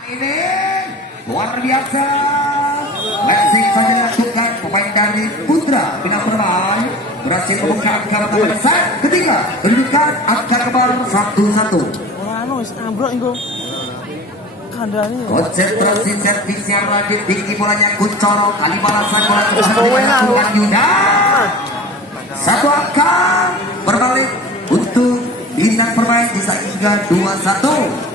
Ini luar biasa. Blessing saja dilakukan pemain dari Putra Pinang Permai berhasil membuka angka pada set ketiga, menunjukkan angka kembali 1-1. Konsentrasi servis yang lanjut, tinggi bolanya Kuncoro, kali balasan bola dilakukan Yuda. Satu angka berbalik untuk Bintang Permai bisa hingga 2-1.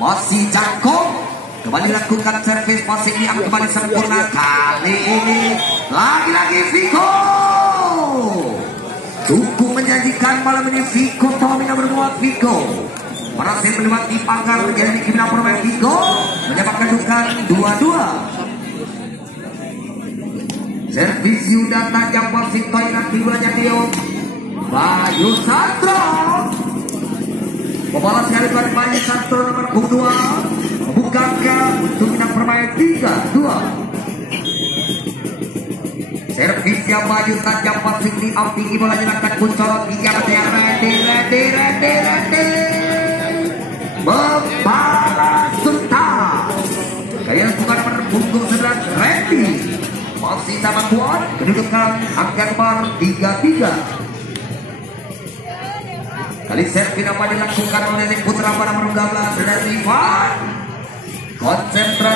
Masih Jangkong kembali lakukan servis, masih diam kembali sempurna. Kali ini lagi-lagi Viko cukup menjanjikan malam ini. Viko Tomina berbuat, Viko berhasil melewati pagar menjadi Bintang Permai. Viko menyebabkan dukan 2-2. Servis Yuda tajam, masih toilet tibulannya Tio Bayu Sastro. Pembalas dari Bayu Sastro nomor 2 membuka angka untuk Bintang Permai 3-2. Servis yang maju tajam, masih di out tinggi bolanya akan Kuncoro, 3 yang ready membalas tuntas. Kayak bukan berpunggung 9 ready. Masih sama kuat kedudukan angka nomor 3-3. Kali servis apa dilakukan oleh Putra pada nomor 12 dari Ivan. Konsentrasi